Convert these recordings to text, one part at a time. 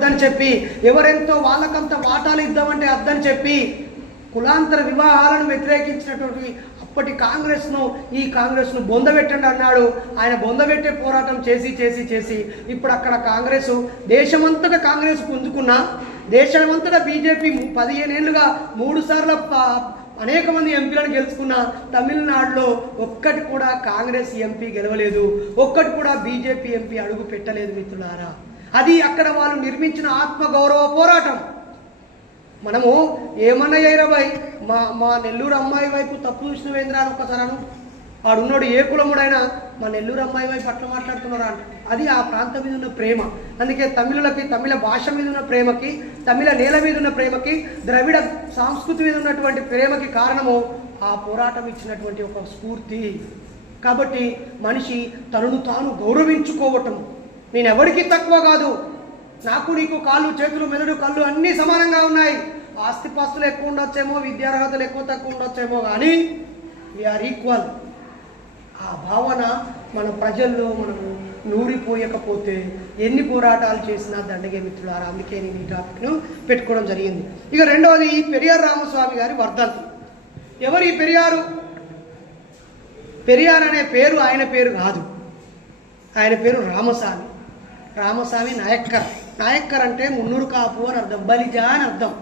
వద్దని చెప్పి ఎవరెంతో వాళ్ళకంత వాటాలు ఇద్దామంటే వద్దని చెప్పి కులాంతర వివాహాలను వ్యతిరేకించినటువంటి అప్పటి కాంగ్రెస్ను ఈ కాంగ్రెస్ను బొందబెట్టండి అన్నాడు. ఆయన బొందబెట్టే పోరాటం చేసి చేసి చేసి ఇప్పుడు అక్కడ కాంగ్రెస్ దేశమంతటా కాంగ్రెస్ పుంజుకున్నా దేశమంతటా బీజేపీ పదిహేనేళ్ళుగా మూడు సార్లు అనేక మంది ఎంపీలను గెలుచుకున్న తమిళనాడులో ఒక్కటి కూడా కాంగ్రెస్ ఎంపీ గెలవలేదు. ఒక్కటి కూడా బీజేపీ ఎంపీ అడుగు పెట్టలేదు మిత్రులారా. అది అక్కడ వాళ్ళు నిర్మించిన ఆత్మగౌరవ పోరాటం. మనము ఏమన్నా ఇరవై మా మా నెల్లూరు అమ్మాయి వైపు తప్పు చూసినవేంద్ర అని ఒక్కసారి అను. ఆడున్నాడు ఏ కులముడైనా మా నెల్లూరు అమ్మాయి వైపు అట్లా మాట్లాడుతున్నారా అది ఆ ప్రాంతం మీద ఉన్న ప్రేమ. అందుకే తమిళులకి తమిళ భాష మీద ఉన్న ప్రేమకి తమిళ నేల మీద ఉన్న ప్రేమకి ద్రవిడ సంస్కృతి మీద ఉన్నటువంటి ప్రేమకి కారణము ఆ పోరాటం ఇచ్చినటువంటి ఒక స్ఫూర్తి. కాబట్టి మనిషి తనను తాను గౌరవించుకోవటం నేను తక్కువ కాదు. నాకు నీకు కాళ్ళు చేతులు మెదడు కళ్ళు అన్నీ సమానంగా ఉన్నాయి. ఆస్తిపాస్తులు ఎక్కువ ఉండొచ్చేమో విద్యార్హతలు ఎక్కువ తక్కువ ఉండొచ్చేమో కానీ వీఆర్ ఈక్వల్ ఆ భావన మన ప్రజల్లో మనము నూరిపోయకపోతే ఎన్ని పోరాటాలు చేసినా దండగే మిత్రులారా అందుకే నేను ఈ టాపిక్ను పెట్టుకోవడం జరిగింది. ఇక రెండవది పెరియార్ రామస్వామి గారి వర్ధంతి. ఎవరు ఈ పెరియారు? పెరియార్ అనే పేరు ఆయన పేరు కాదు. ఆయన పేరు రామస్వామి. రామస్వామి నాయక్కర్. నాయక్కర్ అంటే మున్నూరు కాపు అని అర్థం బలిజ అని అర్థం.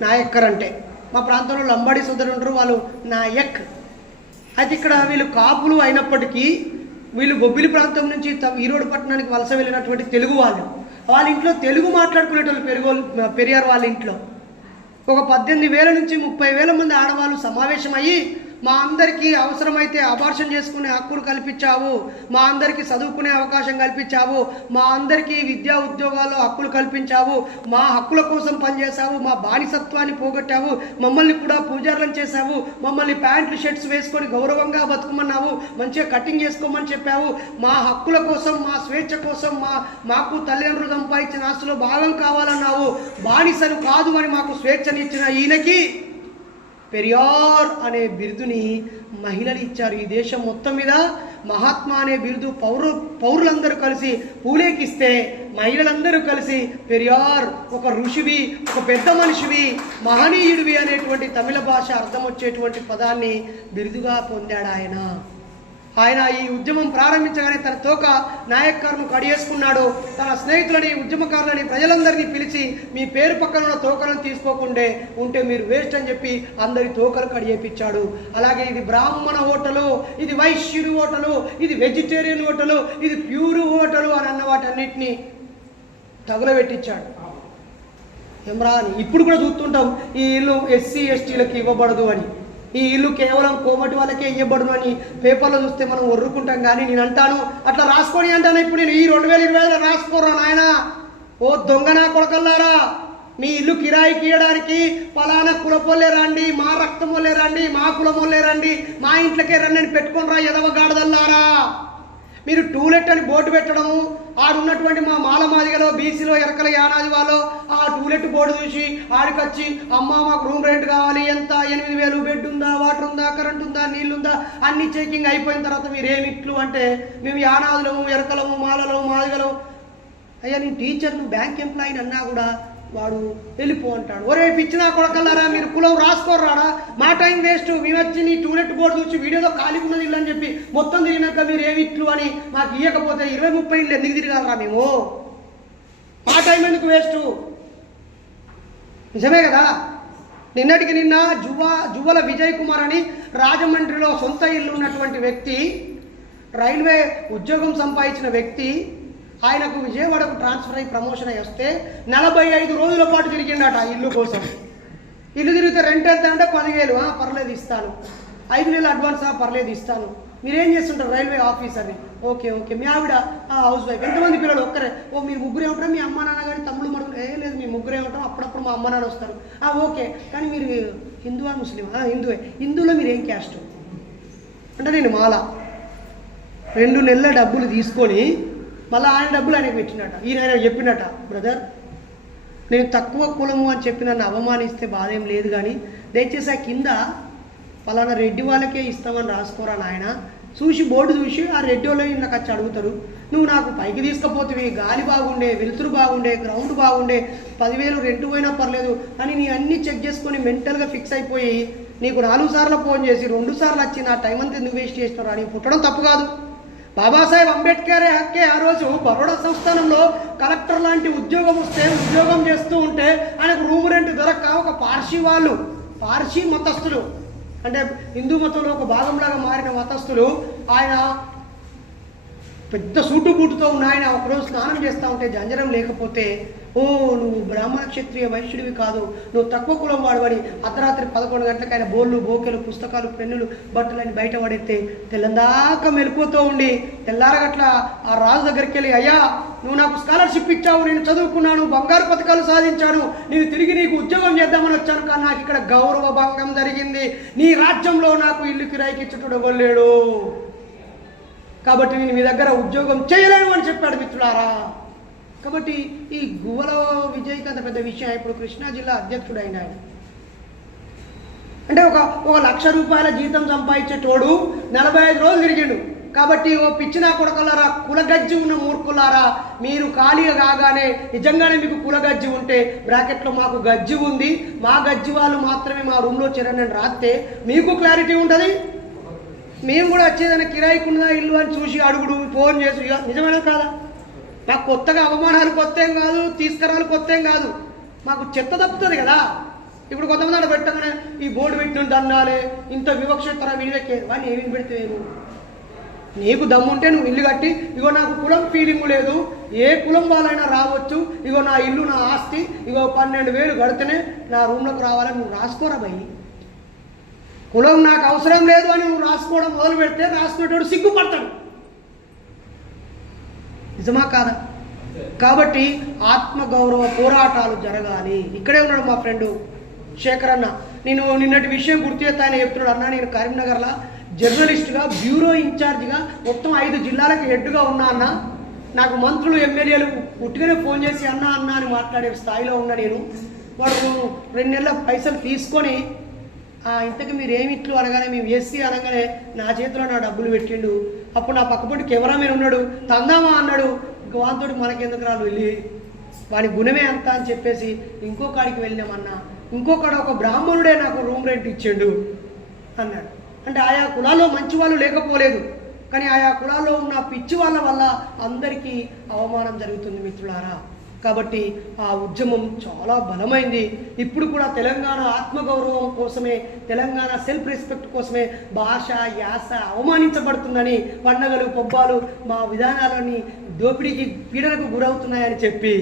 నాయక్కర్ అంటే. మా ప్రాంతంలో లంబాడి సోదరులు ఉంటారు వాళ్ళు నాయక్. అయితే ఇక్కడ వీళ్ళు కాపులు అయినప్పటికీ వీళ్ళు బొబ్బిలి ప్రాంతం నుంచి ఈరోడు పట్టణానికి వలస వెళ్ళినటువంటి తెలుగు వాళ్ళు. వాళ్ళ ఇంట్లో తెలుగు మాట్లాడుకునేటోళ్ళు పెరుగు పెరియారు వాళ్ళ ఇంట్లో. ఒక పద్దెనిమిది వేల నుంచి ముప్పై వేల మంది ఆడవాళ్ళు సమావేశమయ్యి మా అందరికీ అవసరమైతే అబార్షన్ చేసుకునే హక్కులు కల్పించావు. మా అందరికీ చదువుకునే అవకాశం కల్పించావు. మా అందరికీ విద్యా ఉద్యోగాల్లో హక్కులు కల్పించావు. మా హక్కుల కోసం పనిచేశావు. మా బానిసత్వాన్ని పోగొట్టావు. మమ్మల్ని కూడా పూజారులను చేశావు. మమ్మల్ని ప్యాంట్లు షర్ట్స్ వేసుకొని గౌరవంగా బతుకమన్నావు. మంచిగా కటింగ్ చేసుకోమని చెప్పావు. మా హక్కుల కోసం మా స్వేచ్ఛ కోసం మా మాకు తల్లిదండ్రులు సంపాదించిన ఆస్తులో భాగం కావాలన్నావు. బానిసలు కాదు అని మాకు స్వేచ్ఛనిచ్చిన ఈయనకి పెరియార్ అనే బిరుదుని మహిళలు ఇచ్చారు. ఈ దేశం మొత్తం మీద మహాత్మా అనే బిరుదు పౌరు పౌరులందరూ కలిసి పూలేకిస్తే మహిళలందరూ కలిసి పెరియార్ ఒక ఋషివి ఒక పెద్ద మనిషివి మహనీయుడివి అనేటువంటి తమిళ భాష అర్థం వచ్చేటువంటి పదాన్ని బిరుదుగా పొందాడు ఆయన ఆయన ఈ ఉద్యమం ప్రారంభించగానే తన తోక నాయక్కర్ను కడియేసుకున్నాడు తన స్నేహితులని ఉద్యమకారులని ప్రజలందరినీ పిలిచి మీ పేరు పక్కన ఉన్న తోకలను తీసుకోకుండే ఉంటే మీరు వేస్ట్ అని చెప్పి అందరి తోకలు కడియేపించాడు అలాగే ఇది బ్రాహ్మణ హోటలు ఇది వైశ్యుడు హోటలు ఇది వెజిటేరియన్ హోటలు ఇది ప్యూర్ హోటలు అని అన్న వాటన్నిటిని తగులబెట్టించాడు. ఇమ్రాన్ ఇప్పుడు కూడా చూస్తుంటాం ఈ ఇల్లు ఎస్సీ ఎస్టీలకు ఇవ్వబడదు అని. ఈ ఇల్లు కేవలం కోమటి వాళ్ళకే ఇవ్వబడును అని పేపర్లో చూస్తే మనం ఒర్రుకుంటాం కానీ నేను అంటాను అట్లా రాసుకొని అంటాను. ఇప్పుడు నేను ఈ రెండు వేల ఇరవై ఐదులో రాసుకోరా నాయన? ఓ దొంగనా కొడకల్లారా? మీ ఇల్లు కిరాయికి ఇవ్వడానికి ఫలానా కులపోలే రండి మా రక్తముల్లే రండి మా కులం రండి మా ఇంట్లోకే రండి అని రా ఎదవగాడదల్లారా మీరు టూలెట్ అని బోర్డు పెట్టడము ఆడున్నటువంటి మా మాలమాదిగలో బీసీలో ఎరకల యానాది వాళ్ళు ఆ టూలెట్ బోర్డు చూసి ఆడికొచ్చి అమ్మ మాకు రూమ్ రెంట్ కావాలి. ఎంత? ఎనిమిది వేలు. బెడ్ ఉందా? వాటర్ ఉందా? కరెంట్ ఉందా? నీళ్ళు ఉందా? అన్ని చెకింగ్ అయిపోయిన తర్వాత మీరు ఏమి ఇట్లు? అంటే మేము యానాదులము ఎరకలము మాలలము మాదిగలము. అయ్యా నేను టీచర్ను బ్యాంక్ ఎంప్లాయీని అన్నా కూడా వాడు వెళ్ళిపో అంటాడు. ఒరే పిచ్చినా కొడకల్లారా మీరు కులం రాసుకోరాడా మా టైం వేస్ట్. మేము వచ్చి నీ టూలెట్ బోర్డు చూసి వీడియోలో ఖాళీగా ఉన్నది ఇల్లు అని చెప్పి మొత్తం తిరిగినాక మీరు ఏమి ఇట్లు అని మాకు ఇవ్వకపోతే ఇరవై ముప్పై ఇల్లు ఎందుకు తిరగాలరా మేము? మా టైం ఎందుకు వేస్ట్? నిజమే కదా? నిన్నటికి నిన్న జువ్వ జువ్వల విజయ్ కుమార్ అని రాజమండ్రిలో సొంత ఇల్లు ఉన్నటువంటి వ్యక్తి రైల్వే ఉద్యోగం సంపాదించిన వ్యక్తి ఆయనకు విజయవాడకు ట్రాన్స్ఫర్ అయ్యి ప్రమోషన్ అయ్యి వస్తే నలభై ఐదు రోజుల పాటు తిరిగిండట ఇల్లు కోసం. ఇల్లు తిరిగితే రెంట్ ఎంత అంటే పదివేలు. పర్లేదు ఇస్తాను. ఐదు వేలు అడ్వాన్స్ పర్లేదు ఇస్తాను. మీరేం చేస్తుంటారు? రైల్వే ఆఫీసర్ని ఓకే ఓకే. మీ ఆవిడ హౌస్ వైఫ్ ఎంతమంది పిల్లలు? ఒక్కరే. ఓ మీరు ముగ్గురే ఉంటారా? మీ అమ్మ నాన్న కానీ తమ్ముడు మడుగులు ఏ లేదు మీ ముగ్గురే ఉంటాం. అప్పుడప్పుడు మా అమ్మ నాన్న వస్తారు. "ఆ, ఓకే. కానీ మీరు హిందువా ముస్లిమా? "ఆ, హిందువే. హిందువులో మీరు ఏం క్యాస్ట్ అంటే నేను మాల. రెండు నెలల డబ్బులు తీసుకొని మళ్ళీ ఆయన డబ్బులు ఆయనకు పెట్టినట. ఈయన ఆయన చెప్పినట బ్రదర్ నేను తక్కువ కులము అని చెప్పి నన్ను అవమానిస్తే బాధ ఏం లేదు కానీ దయచేసి ఆ కింద పలానా రెడ్డి వాళ్ళకే ఇస్తామని రాసుకోరా నాయన. చూసి బోర్డు చూసి ఆ రెడ్డి వాళ్ళు నాకు వచ్చి అడుగుతారు. నువ్వు నాకు పైకి తీసుకుపోతివి గాలి బాగుండే వెలుతురు బాగుండే గ్రౌండ్ బాగుండే పదివేలు రెంట్ పోయినా పర్లేదు అని నీ అన్ని చెక్ చేసుకొని మెంటల్గా ఫిక్స్ అయిపోయి నీకు నాలుగు సార్లు ఫోన్ చేసి రెండు సార్లు వచ్చి నా టైం అంతా ఎందుకు వేస్ట్ చేసినారు అని పుట్టడం తప్పు కాదు. బాబాసాహెబ్ అంబేద్కర్ హక్కే ఆ రోజు బరోడా సంస్థానంలో కలెక్టర్ లాంటి ఉద్యోగం వస్తే ఉద్యోగం చేస్తూ ఉంటే ఆయనకు రూమ్ రెంట్ దొరక్క ఒక పార్సీ వాళ్ళు పార్సీ మతస్థులు. అంటే హిందూ మతంలో ఒక భాగంలాగా మారిన మతస్థులు ఆయన పెద్ద సూటు బూటుతో ఉన్న ఆయన ఒకరోజు స్నానం చేస్తూ ఉంటే జంజరం లేకపోతే ఓ నువ్వు బ్రాహ్మణ క్షత్రియ వైశ్యుడివి కాదు. నువ్వు తక్కువ కులం వాడవని అర్ధరాత్రి పదకొండు గంటలకైనా బోర్లు బోకెలు పుస్తకాలు పెన్నులు బట్టలని బయట పడేస్తే తెల్లందాక మెలుకుతూ ఉండి తెల్లారగట్ల ఆ రాజు దగ్గరికి వెళ్ళి అయ్యా నువ్వు నాకు స్కాలర్షిప్ ఇచ్చావు నేను చదువుకున్నాను బంగారు పథకాలు సాధించాను నేను తిరిగి నీకు ఉద్యోగం చేద్దామని వచ్చాను కానీ నాకు ఇక్కడ గౌరవ భంగం జరిగింది. నీ రాజ్యంలో నాకు ఇల్లు కిరాయికి ఇచ్చుటడు ఇవ్వలేడు కాబట్టి నేను మీ దగ్గర ఉద్యోగం చేయలేను అని చెప్పాడు మిత్రులారా. కాబట్టి ఈ గువ్వల విజయ్కి పెద్ద విషయం. ఇప్పుడు కృష్ణా జిల్లా అధ్యక్షుడు అయిన ఆయన. అంటే ఒక ఒక లక్ష రూపాయల జీతం సంపాదించేటోడు నలభై ఐదు రోజులు తిరిగిండు. కాబట్టి ఓ పిచ్చిన కొడకలారా కులగజ్జి ఉన్న మూర్ఖులారా మీరు ఖాళీగా కాగానే నిజంగానే మీకు కులగజ్జి ఉంటే బ్రాకెట్లో మాకు గజ్జి ఉంది. మా గజ్జి వాళ్ళు మాత్రమే మా రూమ్లో చేరని రాస్తే మీకు క్లారిటీ ఉంటుంది? మేము కూడా వచ్చేదైనా కిరాయికున్నదా ఇల్లు అని చూసి అడుగుడు ఫోన్ చేసి నిజమైన కాదా? మాకు కొత్తగా అవమానాలు కొత్త ఏం కాదు తీసుకురాలు కొత్త ఏం కాదు. మాకు చెత్త తప్పుతుంది కదా. ఇప్పుడు కొంతమంది అక్కడ పెట్టగానే ఈ బోర్డు పెట్టిన దన్నాలే ఇంత వివక్షతర వినివెక్కే వాడిని ఏమి పెడితేను నువ్వు నీకు దమ్ముంటే నువ్వు ఇల్లు కట్టి ఇగో నాకు కులం ఫీలింగ్ లేదు. ఏ కులం వాళ్ళైనా రావచ్చు. ఇగో నా ఇల్లు నా ఆస్తి ఇగో పన్నెండు వేలు కడితేనే నా రూమ్లోకి రావాలని నువ్వు రాసుకోరా భయ్? కులం నాకు అవసరం లేదు అని నువ్వు రాసుకోవడం మొదలు పెడితే రాసుకునేటోడు సిగ్గుపడతాడు. నిజమా కాదా? కాబట్టి ఆత్మగౌరవ పోరాటాలు జరగాలి. ఇక్కడే ఉన్నాడు మా ఫ్రెండు శేఖర్ అన్న. నేను నిన్నటి విషయం గుర్తు చేస్తా చెప్తున్నాడు అన్న. నేను కరీంనగర్లో జర్నలిస్ట్గా బ్యూరో ఇన్ఛార్జ్గా మొత్తం ఐదు జిల్లాలకు హెడ్గా ఉన్నా అన్న. నాకు మంత్రులు ఎమ్మెల్యేలు పుట్టుకనే ఫోన్ చేసి అన్న అన్న అని మాట్లాడే స్థాయిలో ఉన్నా నేను. వాడు రెండు నెలల పైసలు తీసుకొని ఇంతకు మీరు ఏమి ఇట్లు అనగానే మేము ఎస్సీ అనగానే నా చేతిలో నా డబ్బులు పెట్టిండు. అప్పుడు నా పక్కపొంటి కెమెరామెన్ ఉన్నాడు తందామా? అన్నాడు. ఇంక వాంతోటి మనకెందుకు రాలు వెళ్ళి? వాని గుణమే అంత అని చెప్పేసి ఇంకో కాడికి వెళ్ళినామన్నా. ఇంకొకడు ఒక బ్రాహ్మణుడే నాకు రూమ్ రెంట్ ఇచ్చాడు అన్నాడు. అంటే ఆయా కులాల్లో మంచి వాళ్ళు లేకపోలేదు. కానీ ఆయా కులాల్లో ఉన్న పిచ్చి వాళ్ళ వల్ల అందరికీ అవమానం జరుగుతుంది మిత్రులారా. కాబట్టి ఆ ఉద్యమం చాలా బలమైంది. ఇప్పుడు కూడా తెలంగాణ ఆత్మగౌరవం కోసమే తెలంగాణ సెల్ఫ్ రెస్పెక్ట్ కోసమే భాష యాస అవమానించబడుతుందని పండగలు పబ్బాలు మా విధానాలని దోపిడీకి పీడనకు గురవుతున్నాయని చెప్పి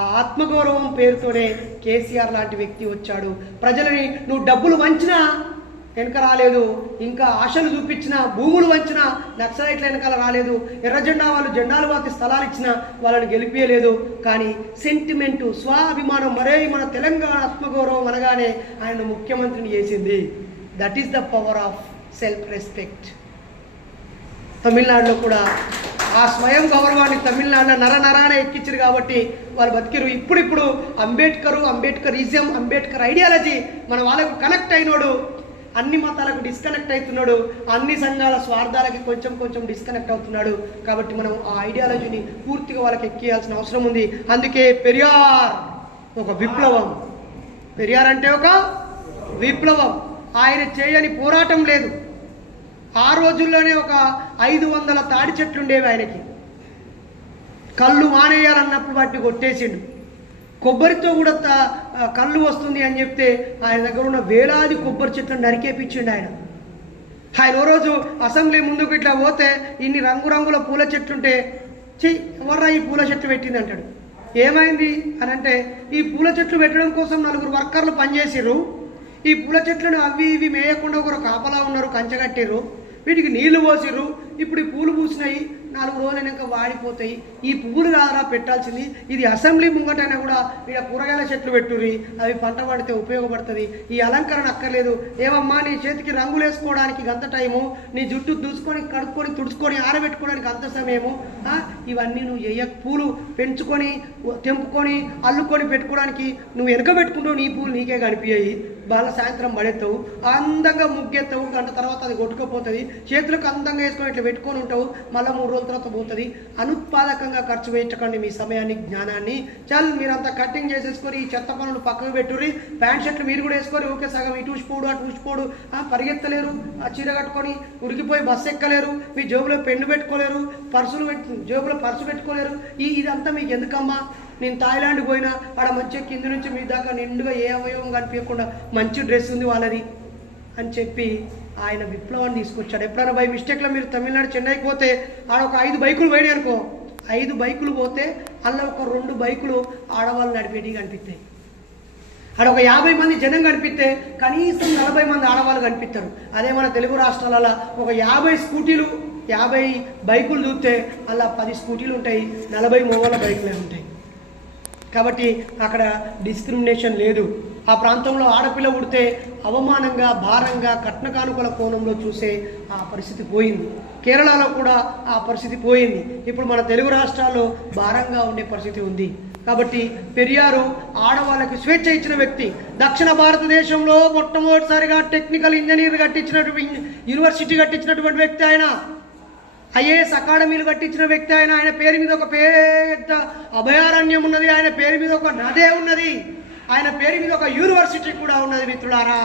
ఆ ఆత్మగౌరవం పేరుతోనే కేసీఆర్ లాంటి వ్యక్తి వచ్చాడు. ప్రజలని నువ్వు డబ్బులు వంచినా వెనక రాలేదు. ఇంకా ఆశలు చూపించిన భూములు వంచిన నక్సలైట్ల వెనకాల రాలేదు. ఎర్ర జెండా వాళ్ళు జెండాలు వాకి స్థలాలు ఇచ్చిన వాళ్ళని గెలిపించలేదు కానీ సెంటిమెంటు స్వాభిమానం మరే మన తెలంగాణ ఆత్మగౌరవం అనగానే ఆయన ముఖ్యమంత్రిని చేసింది. That is the power of self respect తమిళనాడులో కూడా ఆ స్వయం గౌరవాన్ని తమిళనాడులో నర నరాన ఎక్కించారు కాబట్టి వాళ్ళు బతికిరు. ఇప్పుడిప్పుడు అంబేద్కరు అంబేద్కరిజం అంబేద్కర్ ఐడియాలజీ మన వాళ్ళకు కనెక్ట్ అయినోడు. అన్ని మతాలకు డిస్కనెక్ట్ అవుతున్నాడు. అన్ని సంఘాల స్వార్థాలకి కొంచెం కొంచెం డిస్కనెక్ట్ అవుతున్నాడు. కాబట్టి మనం ఆ ఐడియాలజీని పూర్తిగా వాళ్ళకి ఎక్కియాల్సిన అవసరం ఉంది. అందుకే పెరియార్ ఒక విప్లవం. పెరియార్ అంటే ఒక విప్లవం. ఆయన చేయని పోరాటం లేదు. ఆ రోజుల్లోనే ఒక ఐదు వందల తాడి చెట్లు ఉండేవి ఆయనకి. కళ్ళు మానేయాలన్నప్పుడు వాటిని కొట్టేసిండు. కొబ్బరితో కూడా కళ్ళు వస్తుంది అని చెప్తే ఆయన దగ్గర ఉన్న వేలాది కొబ్బరి చెట్లను నరికేపించిండు ఆయన. ఆయన ఓ రోజు అసెంబ్లీ ముందుకు ఇట్లా పోతే ఇన్ని రంగురంగుల పూల చెట్లుంటే చెయ్యి ఎవర్రా ఈ పూల చెట్లు పెట్టింది అంటాడు. ఏమైంది అని అంటే ఈ పూల చెట్లు పెట్టడం కోసం నలుగురు వర్కర్లు పనిచేసిర్రు. ఈ పూల చెట్లను అవి ఇవి మేయకుండా ఒకరు కాపలా ఉన్నారు కంచగట్టిర్రు వీటికి నీళ్ళు పోసిర్రు. ఇప్పుడు ఈ పూలు పూసినాయి నాలుగు రోజులు అయినాక వాడిపోతాయి. ఈ పువ్వులు రాదరా పెట్టాల్సింది. ఇది అసెంబ్లీ ముంగటైనా కూడా ఇక్కడ కూరగాయల చెట్లు పెట్టుర్రి. అవి పంట పడితే ఉపయోగపడుతుంది. ఈ అలంకరణ అక్కర్లేదు. ఏమమ్మా నీ చేతికి రంగులు వేసుకోవడానికి అంత టైము. నీ జుట్టు దూసుకొని కడుక్కొని తుడుచుకొని ఆరబెట్టుకోవడానికి అంత సమయము. ఇవన్నీ నువ్వు చెయ్య పూలు పెంచుకొని తెంపుకొని అల్లుకొని పెట్టుకోవడానికి నువ్వు వెనక పెట్టుకుంటావు నీ పూలు నీకే కనిపించాయి బాల సాయంత్రం పడేస్తావు అందంగా ముగ్గెత్తావు గంట తర్వాత అది కొట్టుకుపోతుంది. చేతులకు అందంగా వేసుకొని ఇట్లా పెట్టుకొని ఉంటావు మళ్ళీ మూడు రోజుల తర్వాత పోతుంది. అనుత్పాదకంగా ఖర్చు పెట్టకండి మీ సమయాన్ని జ్ఞానాన్ని. చల్ మీరంతా కటింగ్ చేసేసుకొని ఈ చెత్త పనులు పక్కకు పెట్టుర్రి. ప్యాంట్ షర్ట్లు మీరు కూడా వేసుకొని ఓకే సగం ఇటు ఊసిపోడు అటు ఊసిపోడు. ఆ, పరిగెత్తలేరు ఆ చీర కట్టుకొని ఉరికిపోయి బస్సు ఎక్కలేరు మీ జేబులో పెన్ను పెట్టుకోలేరు పర్సులు జేబులో పర్సు పెట్టుకోలేరు. ఈ ఇదంతా మీకు ఎందుకమ్మా నేను థాయిలాండ్ పోయినా ఆడ మంచిగా కింది నుంచి మీ దాకా నిండుగా ఏ అవయవం కనిపించకుండా మంచి డ్రెస్ ఉంది వాళ్ళది అని చెప్పి ఆయన విప్లవాన్ని తీసుకొచ్చాడు. ఎప్పుడైనా బై మిస్టేక్లో మీరు తమిళనాడు చెన్నైకి పోతే ఆడ ఒక ఐదు బైకులు పోయినాయి అనుకో. ఐదు బైకులు పోతే అందులో ఒక రెండు బైకులు ఆడవాళ్ళు నడిపేటివి కనిపిస్తాయి. ఆడ ఒక యాభై మంది జనం కనిపిస్తే కనీసం నలభై మంది ఆడవాళ్ళు కనిపిస్తారు. అదే మన తెలుగు రాష్ట్రాలలో ఒక యాభై స్కూటీలు యాభై బైకులు చూస్తే అలా పది స్కూటీలు ఉంటాయి నలభై మూవల బైకులే ఉంటాయి. కాబట్టి అక్కడ డిస్క్రిమినేషన్ లేదు. ఆ ప్రాంతంలో ఆడపిల్ల ఉడితే అవమానంగా భారంగా కట్న కానుకల కోణంలో చూసే ఆ పరిస్థితి పోయింది. కేరళలో కూడా ఆ పరిస్థితి పోయింది. ఇప్పుడు మన తెలుగు రాష్ట్రాల్లో భారంగా ఉండే పరిస్థితి ఉంది. కాబట్టి పెరియారు ఆడవాళ్ళకి స్వేచ్ఛ ఇచ్చిన వ్యక్తి. దక్షిణ భారతదేశంలో మొట్టమొదటిసారిగా టెక్నికల్ ఇంజనీర్ కట్టించినటువంటి యూనివర్సిటీ కట్టించినటువంటి వ్యక్తి ఆయన. ఐఏఎస్ అకాడమీలు కట్టించిన వ్యక్తి ఆయన ఆయన పేరు మీద ఒక పెద్ద అభయారణ్యం ఉన్నది ఆయన పేరు మీద ఒక నదే ఉన్నది ఆయన పేరు మీద ఒక యూనివర్సిటీ కూడా ఉన్నది మిత్రులారా.